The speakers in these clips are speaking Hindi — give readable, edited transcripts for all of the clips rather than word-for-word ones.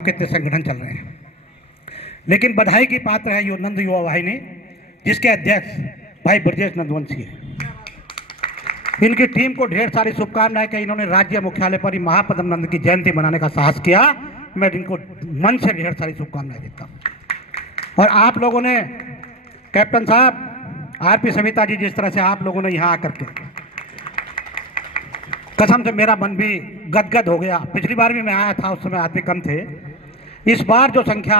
कितने संगठन चल रहे हैं, लेकिन बधाई की पात्र है यो नंद युवा वाहिनी, जिसके अध्यक्ष भाई ब्रजेश नंदवंशी है। इनकी टीम को ढेर सारी शुभकामनाएं कि इन्होंने राज्य मुख्यालय पर ही महापद्म नंद की जयंती मनाने का साहस किया। मैं इनको मन से ढेर सारी शुभकामनाएं देता हूँ। और आप लोगों ने, कैप्टन साहब, आरपी सविता जी, जिस तरह से आप लोगों ने यहाँ आकर के, कसम से मेरा मन भी गदगद हो गया। पिछली बार भी मैं आया था, उस समय आदमी कम थे। इस बार जो संख्या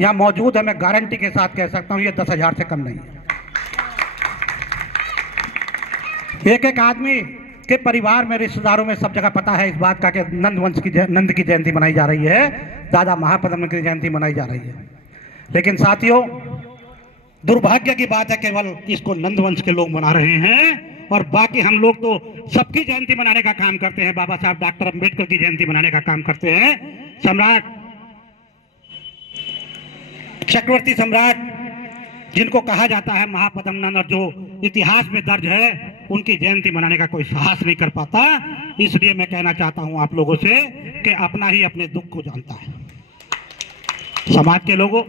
यहाँ मौजूद है, मैं गारंटी के साथ कह सकता हूँ ये 10,000 से कम नहीं है। एक एक आदमी के परिवार में, रिश्तेदारों में, सब जगह पता है इस बात का कि नंद की जयंती मनाई जा रही है, दादा महापद्म नंद की जयंती मनाई जा रही है। लेकिन साथियों, दुर्भाग्य की बात है केवल इसको नंदवंश के लोग मना रहे हैं और बाकी हम लोग तो सबकी जयंती मनाने का काम करते हैं। बाबा साहब डॉक्टर अंबेडकर की जयंती मनाने का काम करते हैं। सम्राट, चक्रवर्ती सम्राट जिनको कहा जाता है महापद्म नंद, और जो इतिहास में दर्ज है, उनकी जयंती मनाने का कोई साहस नहीं कर पाता। इसलिए मैं कहना चाहता हूं आप लोगों से कि अपना ही अपने दुख को जानता है। समाज के लोगों,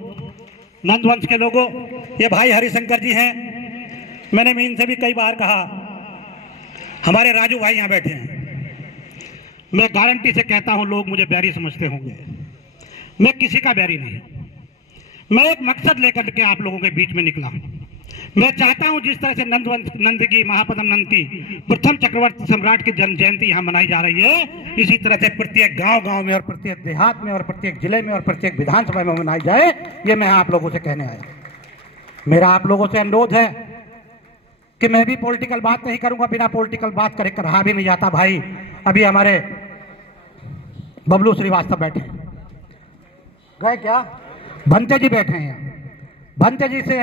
नंदवंश के लोगों, ये भाई हरिशंकर जी हैं। मैंने इनसे भी कई बार कहा, हमारे राजू भाई यहाँ बैठे हैं। मैं गारंटी से कहता हूं लोग मुझे बैरी समझते होंगे, मैं किसी का बैरी नहीं। मैं एक मकसद लेकर के आप लोगों के बीच में निकला। मैं चाहता हूं जिस तरह से नंद की, महापद्म नंद की, प्रथम चक्रवर्ती सम्राट की जन्म जयंती यहाँ मनाई जा रही है, इसी तरह से प्रत्येक गांव-गांव में और प्रत्येक देहात में और प्रत्येक जिले में और प्रत्येक विधानसभा में मनाई जाए। ये मैं आप लोगों से कहने आया। मेरा आप लोगों से अनुरोध है कि मैं भी पॉलिटिकल बात नहीं करूंगा, बिना पॉलिटिकल बात करे रहा भी नहीं जाता। भाई अभी हमारे बबलू श्रीवास्तव बैठे गए, क्या भंते जी बैठे हैं। भंते जी से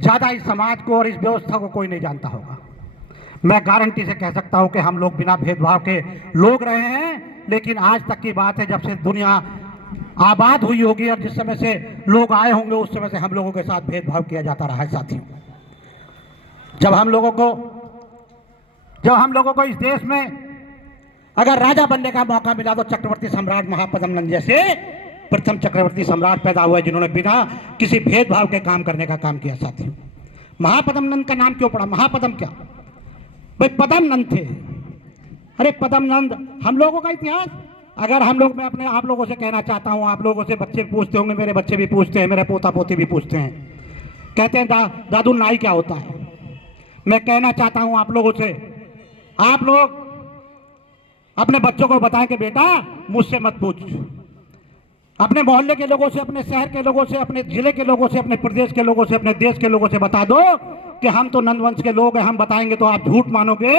ज्यादा इस समाज को और इस व्यवस्था को कोई नहीं जानता होगा। मैं गारंटी से कह सकता हूं कि हम लोग बिना भेदभाव के लोग रहे हैं, लेकिन आज तक की बात है, जब से दुनिया आबाद हुई होगी और जिस समय से लोग आए होंगे, उस समय से हम लोगों के साथ भेदभाव किया जाता रहा है। साथियों, जब हम लोगों को इस देश में अगर राजा बनने का मौका मिला तो चक्रवर्ती सम्राट महापद्म नंद जैसे प्रथम चक्रवर्ती सम्राट पैदा हुए, जिन्होंने बिना किसी भेदभाव के काम करने का काम किया। साथियों, महापद्म नंद का नाम क्यों पड़ा? महापद्म क्या भाई, पद्म नंद थे। अरे पद्म नंद हम लोगों का इतिहास, अगर हम लोग, मैं अपने आप लोगों से कहना चाहता हूं, आप लोगों से बच्चे पूछते होंगे, मेरे बच्चे भी पूछते हैं, मेरे पोता पोती भी पूछते हैं, कहते हैं दादू नाई क्या होता है? मैं कहना चाहता हूं आप लोगों से, आप लोग अपने बच्चों को बताएं कि बेटा मुझसे मत पूछ, अपने मोहल्ले के लोगों से, अपने शहर के लोगों से, अपने जिले के लोगों से, अपने प्रदेश के लोगों से, अपने देश के लोगों से बता दो कि हम तो नंदवंश के लोग हैं। हम बताएंगे तो आप झूठ मानोगे।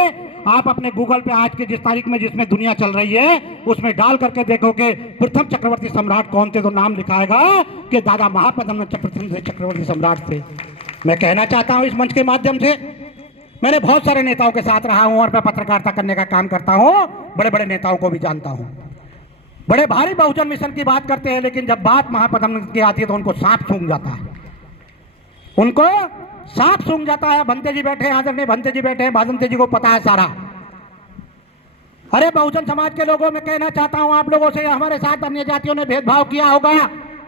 आप अपने गूगल पे आज की जिस तारीख में, जिसमें दुनिया चल रही है, उसमें डाल करके देखो कि प्रथम चक्रवर्ती सम्राट कौन थे, तो नाम लिखाएगा कि दादा महापद्म चक्रवर्ती सम्राट थे। मैं कहना चाहता हूं इस मंच के माध्यम से, मैंने बहुत सारे नेताओं के साथ रहा हूं और मैं पत्रकारिता करने का काम करता हूं, बड़े बड़े नेताओं को भी जानता हूं। बड़े भारी बहुजन मिशन की बात करते हैं, लेकिन जब बात महापद्म की आती है तो उनको सांप सूंघ जाता है, उनको सांप सूंघ जाता है। भंते जी बैठे हैं, आदरणीय भंते जी बैठे हैं, भंते जी को पता है सारा। अरे बहुजन समाज के लोगों, मैं कहना चाहता हूं आप लोगों से, हमारे साथ अन्य जातियों ने भेदभाव किया होगा,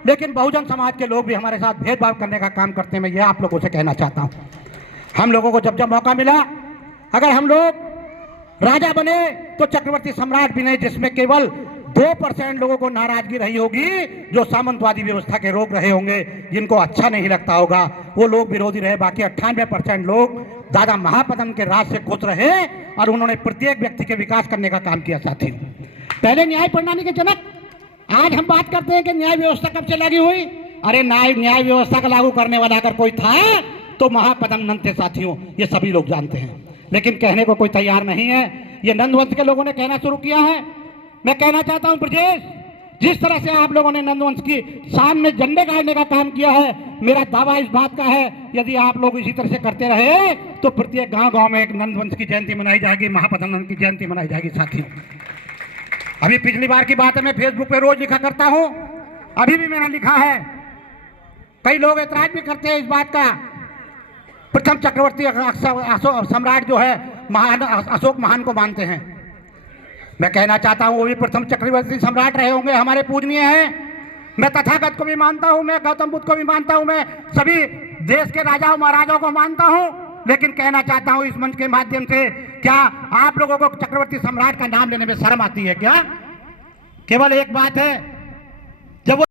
लेकिन बहुजन समाज के लोग भी हमारे साथ भेदभाव करने का काम करते हैं। मैं ये आप लोगों से कहना चाहता हूं, हम लोगों को जब जब मौका मिला, अगर हम लोग राजा बने तो चक्रवर्ती सम्राट भी नहीं, जिसमें केवल 2% लोगों को नाराजगी रही होगी, जो सामंतवादी व्यवस्था के रोग रहे होंगे, जिनको अच्छा नहीं लगता होगा, वो लोग विरोधी रहे। बाकी 98% लोग दादा महापद्म के राज से खुश रहे और उन्होंने प्रत्येक व्यक्ति के विकास करने का काम किया। साथियों, पहले न्याय प्रणाली के जनक, आज हम बात करते हैं कि न्याय व्यवस्था कब से लागू हुई। अरे न्याय व्यवस्था का लागू करने वाला अगर कोई था तो महापद्म नंद थे। साथियों, ये सभी लोग जानते हैं, लेकिन कहने को कोई तैयार नहीं है। ये नंदवंश के लोगों ने कहना शुरू किया है। मैं कहना चाहता हूं ब्रजेश, जिस तरह से आप लोगों ने नंदवंश की शान में झंडे गाड़ने का काम किया है, मेरा दावा इस बात का है, यदि आप लोग इसी तरह से करते रहे तो प्रत्येक गांव-गांव में एक नंदवंश की जयंती मनाई जाएगी, महापद्म नंद की जयंती मनाई जाएगी। साथियों, अभी पिछली बार की बात है, मैं फेसबुक पे रोज लिखा करता हूं, अभी भी मैंने लिखा है। कई लोग ऐतराज भी करते हैं इस बात का, प्रथम चक्रवर्ती सम्राट जो है महान अशोक महान को मानते हैं। मैं कहना चाहता हूं वो भी प्रथम चक्रवर्ती सम्राट रहे होंगे, हमारे पूजनीय हैं। मैं तथागत को भी मानता हूं, मैं गौतम बुद्ध को भी मानता हूं, मैं सभी देश के राजाओं महाराजाओं को मानता हूं, लेकिन कहना चाहता हूं इस मंच के माध्यम से, क्या आप लोगों को चक्रवर्ती सम्राट का नाम लेने में शर्म आती है क्या? केवल एक बात है, जब